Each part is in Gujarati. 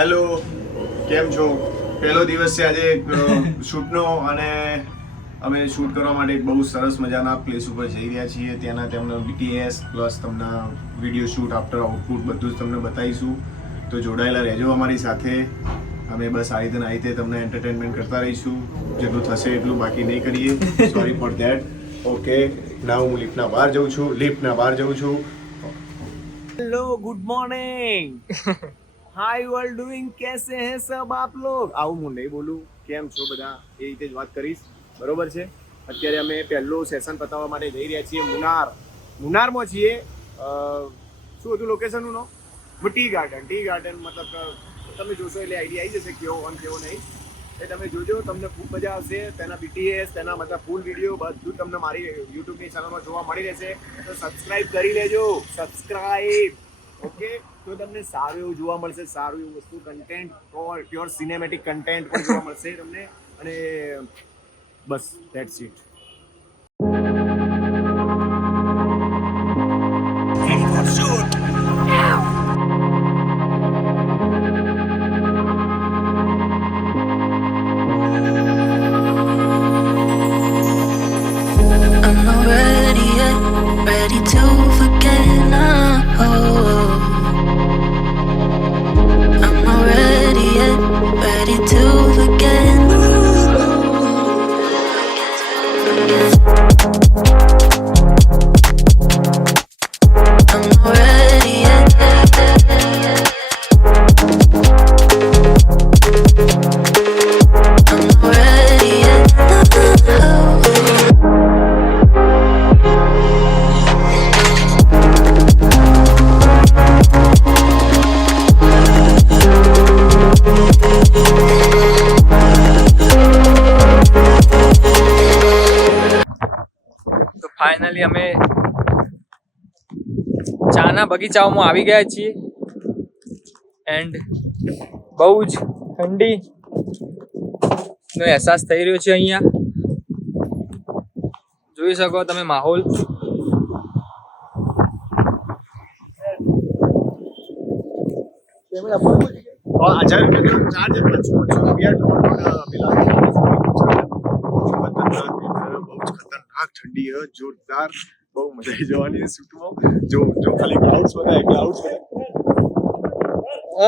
હેલો, કેમ છો? પહેલો દિવસ છે આજે શૂટનો અને અમે શૂટ કરવા માટે એક બહુ સરસ મજાના પ્લેસ ઉપર જઈ રહ્યા છીએ. ત્યાંના તેમનો BTS પ્લસ તમને વિડીયો શૂટ આફ્ટર આઉટપુટ બધું જ તમને બતાવીશું. તો જોડાયેલા રહેજો અમારી સાથે. અમે બસ આ રીતે તમને એન્ટરટેનમેન્ટ કરતા રહીશું. જેટલું થશે એટલું બાકી નહીં કરીએ. Sorry for that. Okay, now હું લિફ્ટના બહાર જઉં છું. Hello good morning hi you are doing कैसे हैं सब आप लोग આવું હું નહીં બોલું કેમ છો બધા એ રીતે જ વાત કરીશ બરોબર છે. અત્યારે અમે પહેલું સેશન પતાવવા માટે જઈ રહ્યા છીએ મુનારમાં છીએ. શું હતું લોકેશનનું નામ? ટી ગાર્ડન મતલબ તમે જોશો એટલે આઈડિયા આવી જશે કેવો અને કેવો નહીં. એ તમે જોજો, તમને ખૂબ મજા આવશે. તેના BTS તેના મતલબ ફૂલ વિડીયો બધું તમને મારી યુટ્યુબની ચેનલમાં જોવા મળી રહેશે. તો સબસ્ક્રાઇબ કરી લેજો, ઓકે. તો તમને સારું એવું જોવા મળશે, સારું એવું વસ્તુ કન્ટેન્ટ, પ્યોર સિનેમેટિક કન્ટેન્ટ પણ જોવા મળશે તમને. અને બસ that's it. I'm not ready yet, ready to forget now. I'm not ready yet, ready to forget. I'm not ready yet. I'm not ready yet. તો ફાઇનલી અમે ચાના બગીચાઓમાં આવી ગયા છીએ એન્ડ બહુ જ ઠંડીનો અહેસાસ થઈ રહ્યો છે. અહીંયા જોઈ શકો તમે માહોલ. ખતરનાક ઠંડી है, जोरदार. બહુ મજા આવી જવાની છે શૂટમાં. જો ખાલી ક્લાઉડ્સ બધા ક્લાઉડ્સ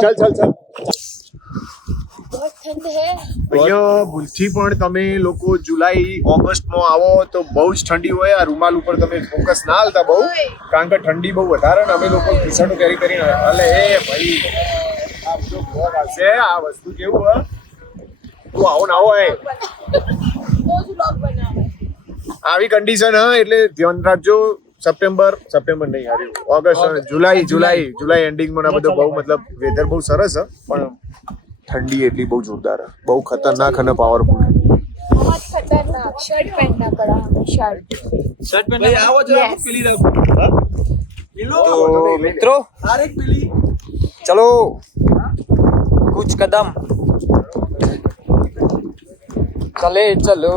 ચાલ અહીંયા ભૂલથી પણ તમે લોકો જુલાઈ ઓગસ્ટમાં આવો તો બહુ જ ઠંડી હોય. આ રૂમાલ ઉપર તમે ફોકસ ના હાલતા બહુ, કારણ કે ઠંડી બહુ વધારે ને અમે લોકો ટી-શર્ટો કેરી કરીને એટલે એ ભાઈ આ બધો બ્લોગ હશે. આ વસ્તુ કેવું હે, તું આવો ના આવો આવી કન્ડિશન હે એટલે ધ્યાન રાખજો. સપ્ટેમ્બર નહીં હાર્યું, ઓગસ્ટ જુલાઈ એન્ડિંગમાં આ બધો બહુ મતલબ વેધર બહુ સરસ હે, પણ ઠંડી એટલી બહુ જોરદાર હે, બહુ ખતરનાક અને પાવરફુલ. बहुत खतरनाक. शर्ट पहनना पड़ा हमें. शर्ट ભાઈ આવો જરા પીલી રાખો. તો મિત્રો ચલો કુછ કદમ ચલે ચલો.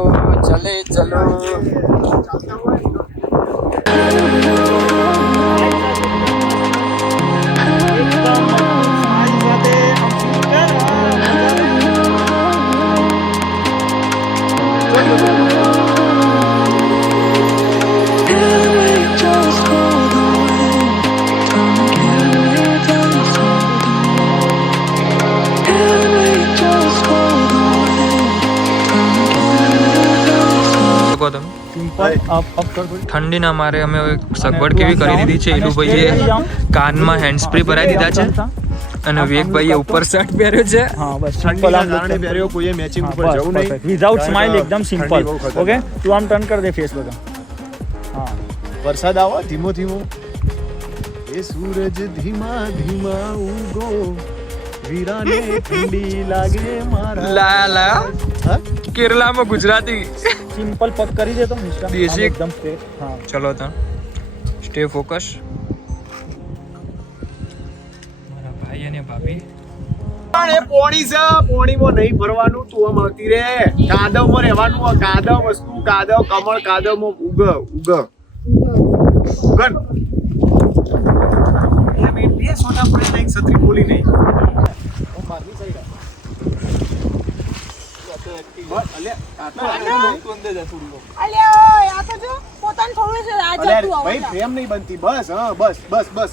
ઠંડીના મારે અમે સગવડ કેવી કરી દીધી છે. ઈલુભાઈએ કાનમાં હેન્ડ સ્પ્રે ભરાઈ દીધા છે અને વિવેકભાઈએ ઉપર શર્ટ પહેર્યો છે. હા બસ સિમ્પલ આમ કારણે પહેર્યો, કોઈએ મેચિંગ ઉપર જવું નહીં. વિધાઉટ સ્માઈલ એકદમ સિમ્પલ. ઓકે, તું આમ ટર્ન કર દે ફેસ બધા. હા, વરસાદ આવો ધીમો એ સૂરજ ધીમા ઉગો, વીરાને ઠંડી લાગે મારા. લાયા કેરલામાં ગુજરાતી સિમ્પલ પગ કરી દે તો બેઝિક એકદમ સ્ટ્રેટ. હા, ચલો તા સ્ટે ફોકસ. મારા ભાઈ અને ભાભી એ પોણી છે, પોણીમાં નહીં ભરવાનું. તું આમ આવતી રે, કાદવમાં રહેવાનું. કાદવ વસ્તુ, કાદવ કમળ, કાદવમાં ઉગન બે સોટા પડે એક છત્રી બોલી નહીં. બસ અલ્યા આ તો અલ્યા ઓય, આ તો જો પોતાનું થોડું છે આ અલ્યા જતું ભાઈ આવો પ્રેમ નહીં બનતી બસ હા બસ બસ બસ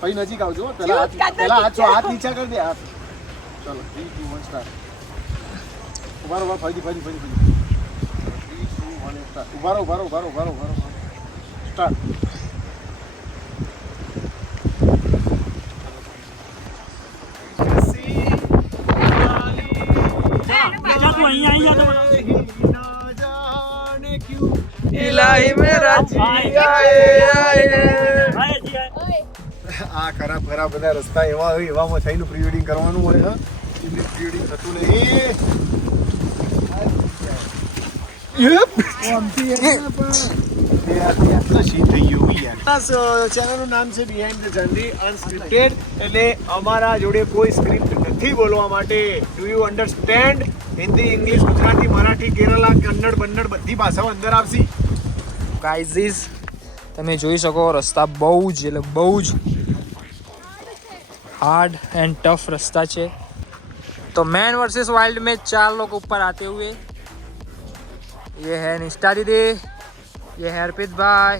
ભાઈ નજીક આવજો પેલા જીવ કાઢ હાથ નીચે કરી દે હાથ ચલો 3 2 1 સ્ટાર્ટ ઉભારો ફરી 3 2 1 સ્ટાર્ટ ઉભારો સ્ટાર્ટ જા તું અહીંયા આવી જા તો इलाही मेरा जी आए आए આય જી આય. ઓય આ ખરાબ બધા રસ્તા એવામાં થઈને પ્રી વેડિંગ કરવાનું હોય હા એમની પ્રી વેડિંગ થતું નહીં ચેનલનું નામ છે બિહાઇન્ડ ધ જર્ની અનસ્ક્રિપ્ટેડ એટલે અમારા જોડે કોઈ સ્ક્રિપ્ટ નથી બોલવા માટે do you understand Hindi English Gujarati Marathi Kerala Kannada બન્નડ બધી ભાષાઓ અંદર આવશે ગાઈઝીસ તમે જોઈ શકો રસ્તા બહુ જ એટલે બહુ જ हार्ड एंड टफ रास्ता है। तो मैन वर्सेस वाइल्ड में 4 लोग ऊपर आते हुए, ये है निष्ठा दीदी, ये है अर्पित भाई,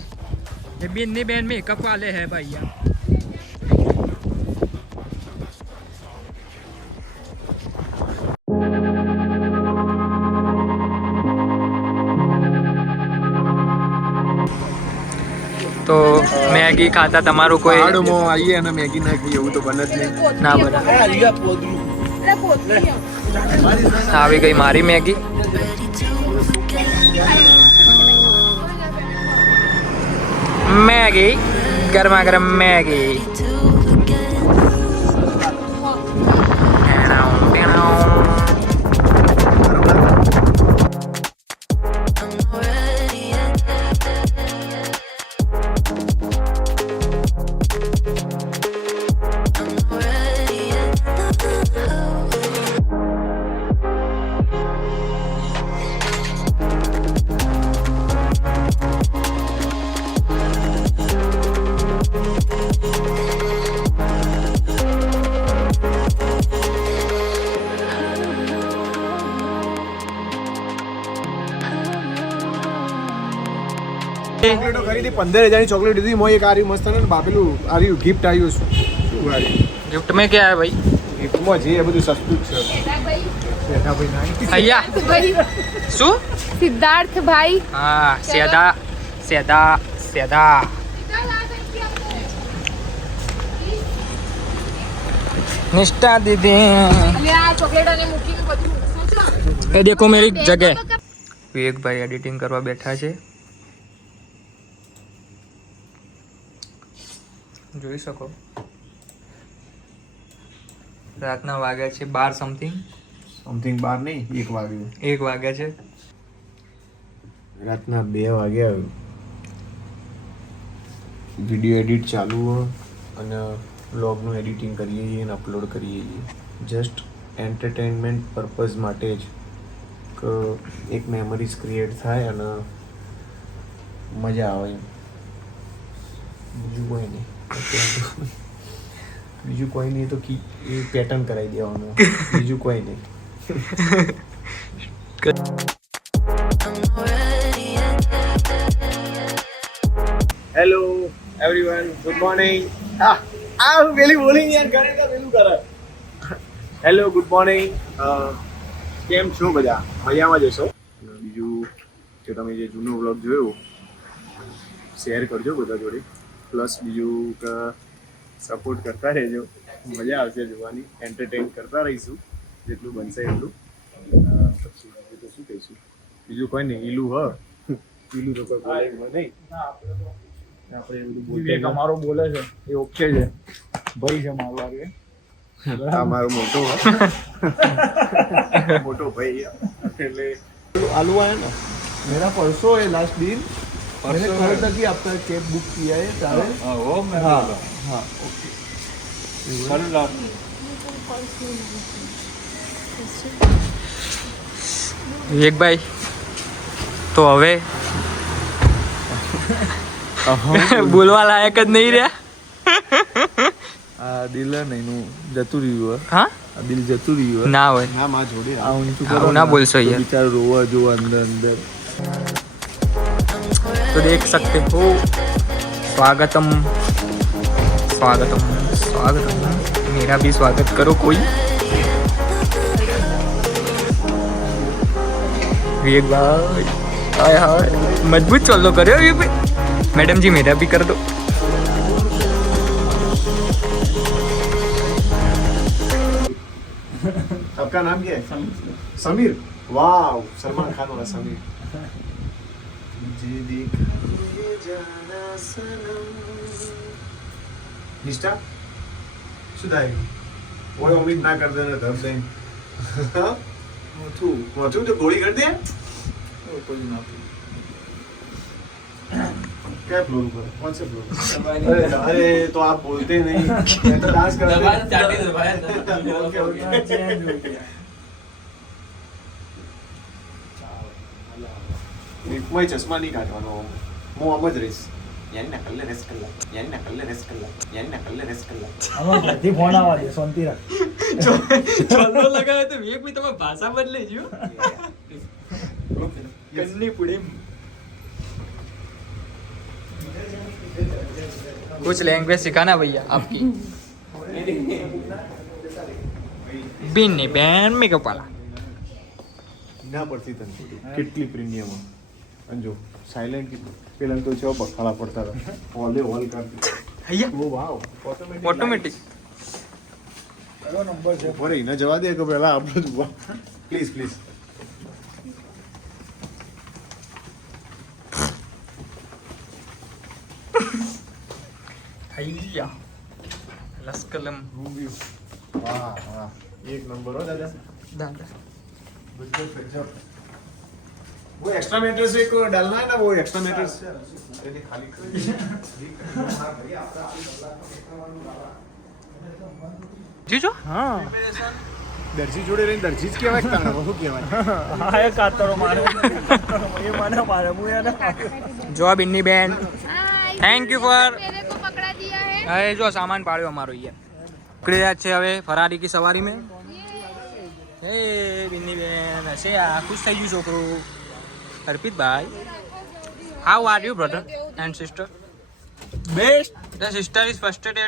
ये बिन्नी बहन मेकअप वाले हैं भैया। तो मैगी खाता तमारू कोई પહાડોમાં આવીએ અને મેગી નાખી એવું તો બને જ નહીં ना बना। એટલે પોતરી આવી ગઈ મારી मैगी। मैगी गर्मा गर्म मैगी। ચોકલેટો ખરીદી 15,000 ની ચોકલેટ લીધી મોય એક આર્યું મસ્ત ને બાપેલું આર્યું ગિફ્ટ આવ્યું શું આર્યું गिफ्ट में क्या है भाई? ગિફ્ટમાં જે બધું સસ્તું જ છે બેઠા ભાઈ ના भैया शू? સિદ્ધાર્થ ભાઈ हाँ सीधा सीधा सीधा। निष्ठा दीदी અને આ ચોકલેટ અને મૂકીને બધું સોચો ये देखो मेरी जगह। विवेक भाई एडिटिंग करवा बैठा है, જોઈ શકો। રાતના વાગ્યા છે 12 સમથિંગ નહીં 1 વાગ્યું 1 વાગ્યા છે। રાતના 2 વાગ્યા વિડીયો એડિટ ચાલુ હોય અને વ્લોગનું એડિટિંગ કરીએ છીએ અને અપલોડ કરીએ છીએ જસ્ટ એન્ટરટેનમેન્ટ પર્પઝ માટે જ કે એક મેમરીઝ ક્રિએટ થાય અને મજા આવે બીજું કોઈ નહીં બીજું કોઈ નહીં તો એ પેટર્ન કરાવી દેવાનું બીજું કોઈ નહીં હેલો એવરીવન ગુડ મોર્નિંગ આ વેલી બોલિંગ યાર કરે તો વેલું કરે હેલો ગુડ મોર્નિંગ કેમ છો બધા મજામાં જશો બીજું કે તમે જે જૂનો વ્લોગ જોયો શેર કરજો બધા જોડે પ્લસ બીજું કે સપોર્ટ કરતા રહેજો મજા આવશે જોવાની એન્ટરટેન કરતા રહીશું જેટલું બનશે એટલું પછી બીજું તો શું કહીશું બીજું કોઈ નહીં ઈલું ઈલું તો કોઈ બોલે નહીં આપણે એવું વિવેક અમારો બોલે છે એ ઓકે છે ભાઈ છે મારો આ આ મારો મોટો ભાઈ એટલે आलू आया ना मेरा परसों है लास्ट दिन मैंने कहा था कि आपका कैब बुक किया है सारे वो मैं हाँ हाँ ओके વિવેક ભાઈ તો હવે બોલવા લાયક જ નહીં રહ્યા। આ ડીલર નહીં નું જતું રહ્યું હા આ આ દિલ જતું રહ્યું ના હોય ના માં જોડે આ ઊંચું આવું કરો ના ને, બોલશો તો યાર. બિચારો રોવા જો અંદર तो देख सकते हो स्वागतम स्वागतम स्वागतम मेरा भी स्वागत करो कोई विवेक भाई हाय हाय मजबूत चलो करो ये भी मैडम जी मेरा भी कर दो आपका नाम क्या है समीर वाह सलमान खान वाला समीर मुझे दिखाए जाना सनम निष्ठा सुधाई ओए उम्मीद ना कर देना धब से मोचू तो गोली कर दे क्या फ्लोर पर कौन से फ्लोर अरे तो आप बोलते नहीं मैं तो डांस कर मैं चश्मा नहीं काटवानो હું આમ જ રહીશ યાની ના કલ્લે રેસ કલ્લા યાની ના કલ્લે રેસ કલ્લા યાની ના કલ્લે રેસ કલ્લા આમાં બધી ફોન આવવા દે શાંતિ રાખ चलो लगा तो विवेक भी तुम्हें भाषा बदले जो कन्नी पुड़े कुछ लैंग्वेज सिखाना भैया आपकी बिन्नी बैन में कपाला ના પડતી તને કેટલી પ્રીમિયમ અંજો સાયલેન્ટ પેલા તો છે બખાડા પડતા હતા ઓલે ઓલ કરતી भैया ઓ વાવ ऑटोमेटिक કયો નંબર છે ઓરે એને જવા દે કે પહેલા આપણો જ પ્લીઝ પ્લીઝ भैया लस्कलम વાહ વાહ એક નંબર હો દાદા दादा गजब गजब वो एक्स्ट्रा मैट्रेस एक डालना है ना वो एक्स्ट्रा मैट्रेस अरे खाली जीजो હા દરજી જોડે રહીને દરજી જ કહેવાય કે તાણે બહુ કહેવાય હા એ કાતરો મારે એ મને મારે હું એને जो बिन्नी बैन थैंक यू फॉर मेरे को पकड़ा दिया है अरे जो सामान पाड़્યો અમારો યાર નીકળી રહ્યા છે હવે ફરારી की सवारी में હે બિન્ની બેન હશે આ ખુશ થઈ ગયું છોકરો અર્પિત ભાઈ how are you brother and sister best the sister is firsted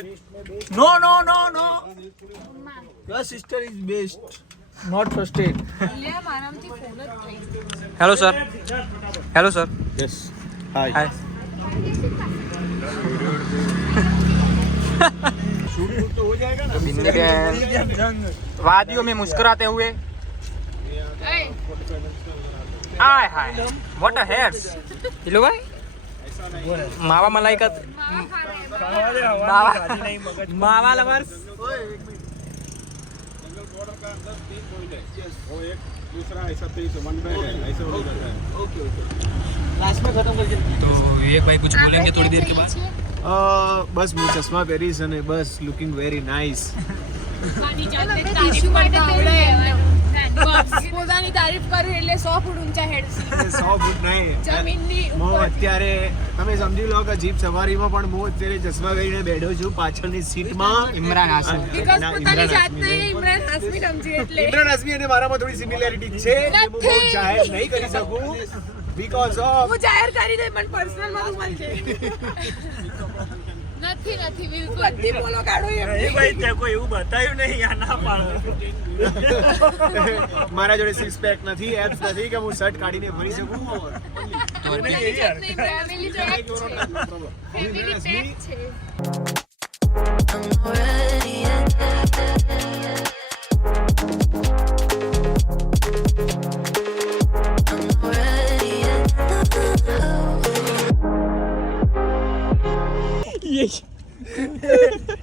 no no no no your sister is best not firsted hello sir hello sir yes hi hi Binny बेन वादियों में मुस्कुराते हुए आय हाय व्हाट अ हेयर्स हेलो भाई मावा मलाई का मावा लवर्स तो ये भाई कुछ बोलेंगे थोड़ी देर के बाद બસ હું ચશ્મા પહેરીશ અને બસ લુકિંગ વેરી નાઇસ પોતાની તારીફ કરું એટલે 100 ફૂટ ઊંચા હેડ 100 ફૂટ નહીં જમીનની હું અત્યારે તમે સમજી લો કે જીપ સવારીમાં પણ હું અત્યારે ચશ્મા પહેરીને બેઠો છું પાછળની સીટમાં इमरान हासन બીકોઝ ના, પોતાની ઇમરાન જાતને હાશમી. ઇમરાન હાશમી સમજી એટલે ઇમરાન હાશમી અને મારામાં થોડી સિમિલારિટી છે જે હું બહુ જાહેર નહીં કરી શકું બીકોઝ ઓફ હું જાહેર કરી દઈ પણ પર્સનલ માં તું મળશે નથી નથી હું બિલકુલ બધી બોલો કાઢું એમ એ ભાઈ તે કોઈ એવું બતાવ્યું નહીં આ ના પાડો મારા જોડે સિક્સ પેક નથી એબ્સ નથી કે હું શર્ટ કાઢીને ફરી શકું ફેમિલી પેક છે ફેમિલી પેક છે I'm not ready yet. I'm not ready yet.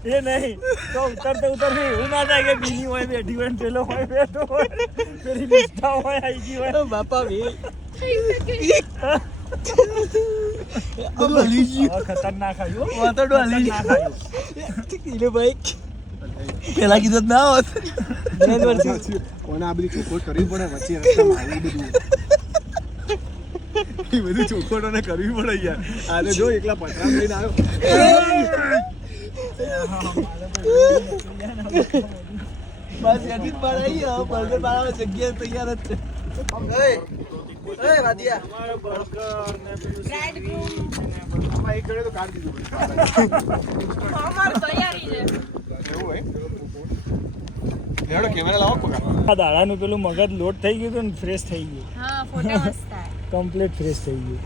એ નહીં તો ઉતરતે ઉતરતે એવું ના થાય કે બીની હોય બેઠી હોય ને પેલો હોય બેઠો હોય પેલી નિષ્ઠા હોય આવી ગઈ હોય बापा भी હવે ખતરનાક આવ્યું तो डाली किलो भाई પેલા કીધું ના હોત કોને આ બધી ચોખવટ કરવી પડે વચ્ચે રસ્તામાં આવી બધું એ બધું ચોખવટોને કરવી પડે યાર આને જો એકલા પતરા લઈને આવ્યો બસ એથી જ બનાવી હવે બર્ગર બનાવવા જગ્યા તૈયાર જ છે આ દાડાનું પેલું મગજ લોડ થઈ ગયું હતું ને ફ્રેશ થઈ ગયું હા ફોટા મસ્ત આવે કમ્પ્લીટ ફ્રેશ થઈ ગયું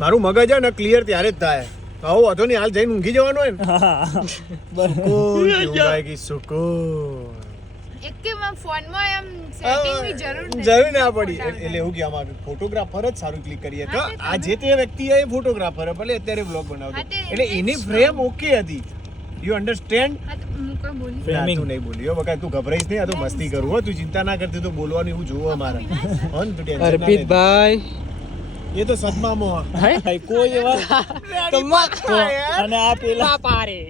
મારું મગજ છે ને ક્લિયર ત્યારે જ થાય આવો વાંધો નહીં હાલ જઈને ઊંઘી જવાનું હોય ને સુકૂન એક કે ફોનમાં એમ સેટિંગની જરૂર નથી જરૂર ના પડી એટલે એવું કહેવા માંગુ ફોટોગ્રાફર જ સારું ક્લિક કરીએ કે આ જે તે વ્યક્તિ એ ફોટોગ્રાફર ભલે અત્યારે બ્લોગ બનાવતો એટલે એની ફ્રેમ ઓકે હતી યુ અન્ડરસ્ટેન્ડ હા તો હું કોઈ બોલી તું નહીં બોલ્યો બકા તું ગભરાઈશ નહીં આ તો મસ્તી કરું હો તું ચિંતા ના કરતી તો બોલવાનું એવું જોવો અમારે હન તું ટેન્શન ના લેતી. અર્પિતભાઈ એ તો સદમામો ભાઈ કોઈ એવા અને આ પેલા પારે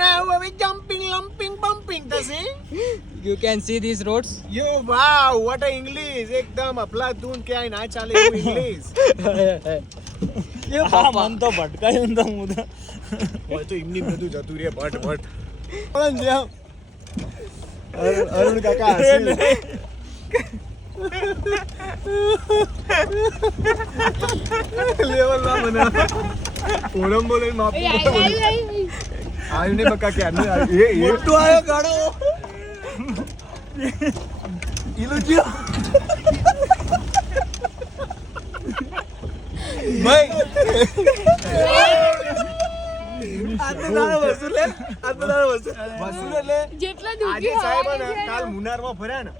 Now we jumping, lumping, bumping થશે. You can see these roads. Yo, wow, what a English! એકદમ અફલાતૂન ક્યાંય ના ચાલે એવું English. હા મન તો ભટકાયું તો હું તો હોય તો એમની બધું જતું રે ભટ અરુણ કાકા હસે લેવલ ના બના ઓરમ બોલે માપ આયુ ને બકા કે આને એ મોટું આયો ગાડો ઇલુજીઓ ભાઈ આ તો દાડો વસૂલ એટલે જેટલા આજે દુખી સાહેબ હોય ને કાલ મુનારમાં ફર્યા ને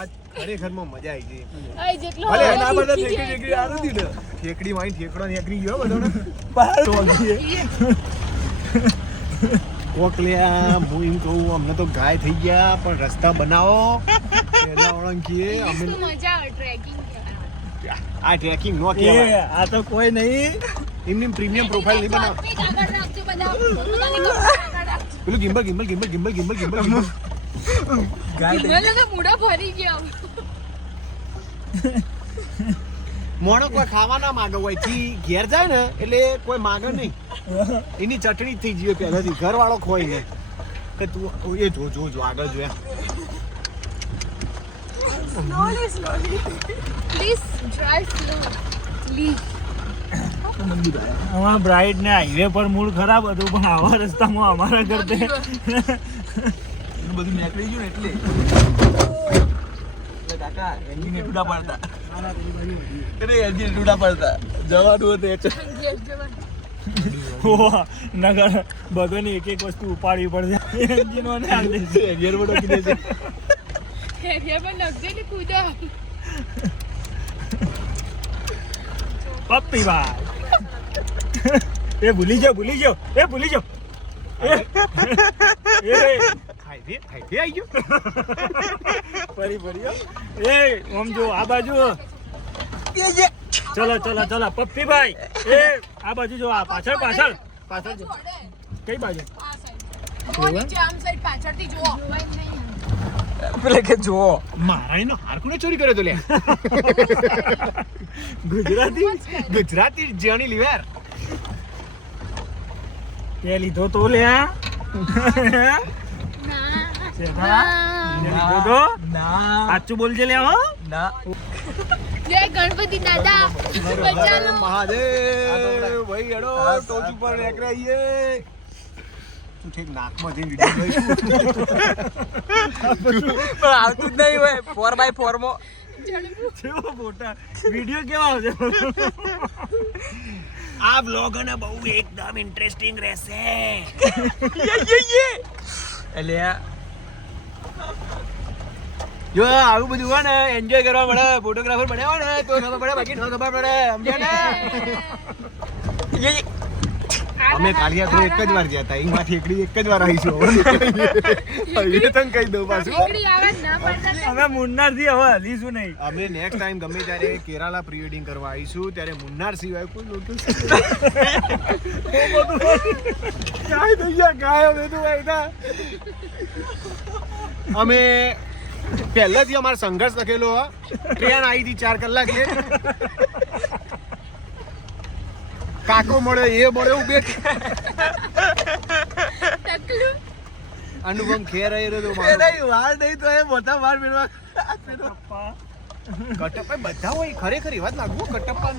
આ ખરેખરમાં મજા આવી ગઈ આ જેટલો ભલે હોય ના બધા દુખી ઠેકડી જાય. ઠેકડી આરું દી ને ઠેકડી માં ઠેકડો ઠેકડી ગયો બધો ને બહાર ટોલીએ કોકલિયા હું એમ કહું અમને તો ગાય થઈ ગયા પણ રસ્તા બનાવો પહેલા ઓળંગીએ અમે તો મજા આવે ટ્રેકિંગ આ ટ્રેકિંગ નો એ કહેવાય આ તો કોઈ નહીં એમની પ્રીમિયમ પ્રોફાઇલ નહીં બનાવ આગળ રાખજો બધા પોતાની કપડાં આગળ રાખજો. પેલું gimbal gimbal gimbal gimbal gimbal gimbal મને તો મૂડા ભરી ગયા મોણો કોઈ ખાવા ના માંગે હોય થી ઘેર જાય ને એટલે કોઈ માંગે નહીં એની ચટણી થઈ જઈએ પહેલાથી ઘર વાળો ખોઈ ને કે તું એ જો જો જો આગળ જોયા પ્લીઝ ડ્રાઈવ સ્લો પ્લીઝ અમારા બ્રાઇડ ને હાઈવે પર મૂડ ખરાબ હતું પણ આવા રસ્તામાં અમારા કરતે બધું નીકળી ગયું એટલે કાકા એન્જિન ટૂટા પડતા એન્જિન ટૂટા પડતા જવાનું હતું નગર બધાની એક એક વસ્તુ ઉપાડવી પડશે એન્જિન ને હાલ દેશે એન્જિન બધો કીધે છે એરિયામાં લગજે ને કૂદા પપ્પી ભાઈ એ ભૂલી જાઓ એ ભૂલી જાઓ હાઈવે આવી ગયો ફરી એ આમ જો આ બાજુ ચલો પપ્પી ભાઈ એ આ બાજુ જો આ પાછળ જો કઈ બાજુ નીચે આમ સાઈડ પાછળથી જુઓ પેલે કે જો મારા એનો હાર કોને ચોરી કર્યો તો લે ગુજરાતી જાણી લીવેર તે લીધો તો લે લીધો તો સાચું બોલજે લે હો ના જય ગણપતિ દાદા બચાલો મહાદેવ ભાઈ હેડો ટોચ ઉપર રેકરાઈએ તું ઠીક નાકમાં જઈને વિડિયો પણ આવતું જ નહીં હોય 4x4 માં કેવો ફોટા વિડિયો કેવા આવશે આ બ્લોગ અને બહુ એકદમ ઇન્ટરેસ્ટિંગ રહેશે એટલે જો આવું બધું હોય ને એન્જોય કરવા મળે ફોટોગ્રાફર બનાવો ને તો ખબર પડે બાકી ન ખબર પડે સમજ્યા ને અમે કાલિયા તો એક જ વાર ગયા હતા એમાં ઠેકડી એક જ વાર આવીશું હવે તને કહી દઉં પાછું ઠેકડી આવે ના પડતા અમે મુન્નાર થી હવે હલીશું નહીં અમે નેક્સ્ટ ટાઈમ ગમે ત્યારે કેરાલા પ્રી વેડિંગ કરવા આવીશું ત્યારે મુન્નાર સિવાય કોઈ નોટિસ કાય થઈ ગયા કાય હવે તો અમે પહેલાથી અમારો સંઘર્ષ લખેલો ટ્રેન આવી હતી 4 કલાક કાકો મળે એ મળે એવું બે તકલું અનુપમ ખેર આવ્યો તો મારો નહીં વાળ નહીં તો એ મોટા વાળ મેળવા કટપ્પા બધા હોય ખરેખર એ વાત લાગુ કટપ્પા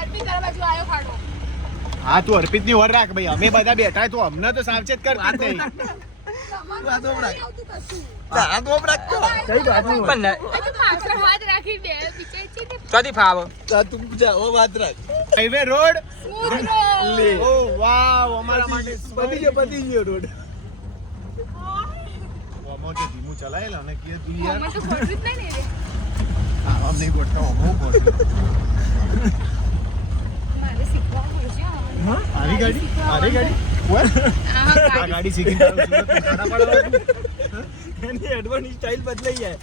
અર્પિત તારા બાજુ આવ્યો ખાડો. હા તું અર્પિત ની ઓર રાખ ભાઈ અમે બધા બેઠા તો અમને તો સાવચેત કરતી જ નહીં આવતું કશું. પણ આ તો પાછળ હાથ રાખી બે બિચારી છે ને ચોથી ફાવ હાઈવે રોડ સ્મૂથ રોડ. ઓ વાવ અમારા માટે પતી ગયો રોડ અમો કે ધીમું ચલાયેલા અને કે તું યાર મને તો ખોટું જ નહીં ને રે. આમ નહીં બોલતા અમો બોલ મારે શીખવાનું છે હા. આવી ગાડી What? આ આ ગાડી ગાડી શીખી ખાડા પાડવાનું એની એડવાન્સ સ્ટાઇલ બદલાઈ જાય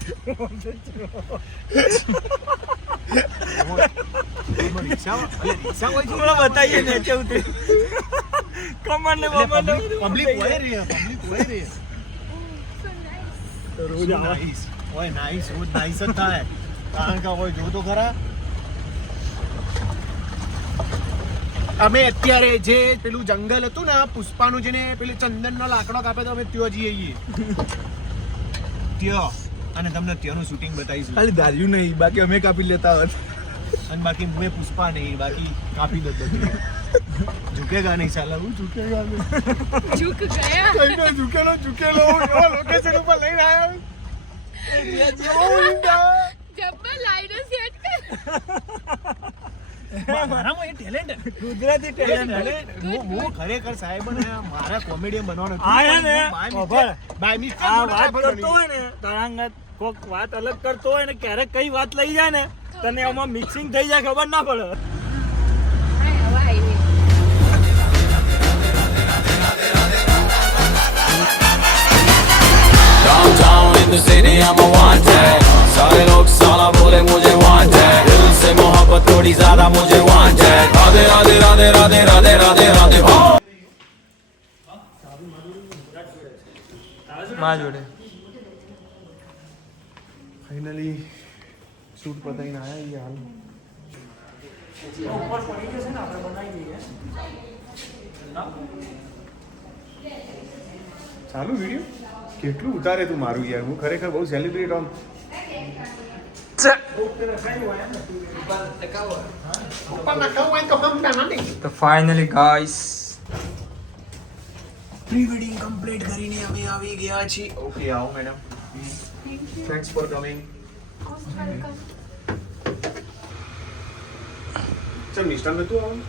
રિક્ષા હોય છે થોડા બતાઈએ નીચે ઉતરી કમર ને બમર ને પબ્લિક હોય રહી રોજ આવા નાઈસ ઓય નાઈસ રોજ નાઈસ જ થાય કારણ કે હોય જો તો ખરા અમે અત્યારે જે પેલું જંગલ હતું ને પુષ્પાનું જેને પેલું ચંદનનો લાકડો કાપે તો અમે ત્યાં જઈએ ત્યાં અને તમને ત્યાંનું શૂટિંગ બતાવીશું ખાલી ધાર્યું નહીં બાકી અમે કાપી લેતા હોત અને બાકી મેં પુષ્પા નહીં બાકી કાપી દો બધું ઝુકેગા નહીં સાલા હું ઝુકેગા નહીં ઝૂક ગયા. કઈને ઝુકેલો એવા લોકેશન ઉપર લઈને આવ્યો જબ્બર લાઈનો સેટ કર. મારામાં એ ટેલેન્ટ ગુજરાતી ટેલેન્ટ હું ખરેખર સાહેબ ને મારા કોમેડિયન બનવાનો આ હે ને ખબર બાય મિસ્ટેક આ વાત કરતો હોય ને તારા કોક વાત અલગ કરતો હોય ને ક્યારેક કઈ વાત લઈ જાય ને તને આમાં મિક્સિંગ થઈ જાય ખબર ના પડે હા, હવે આવી. Downtown in the city I'm a wanted सारे लोग साला बोले मुझे wanted दिल से मोहब्बत थोड़ी ज्यादा मुझे wanted राधे राधे राधे राधे राधे राधे राधे માં જોડે ફાઇનલી શૂટ પતાઈને આયા હાલ ચાલુ વિડિયો કેટલું ઉતારે તું મારું યાર હું ખરેખર બહુ સેલિબ્રેટ આમ તો finally guys pre wedding complete કરીને અમે આવી ગયા છીએ ઓકે આવો મેડમ થેન્ક્સ ફોર કમિંગ ચલ મિસ્ટર નતું આવવાનું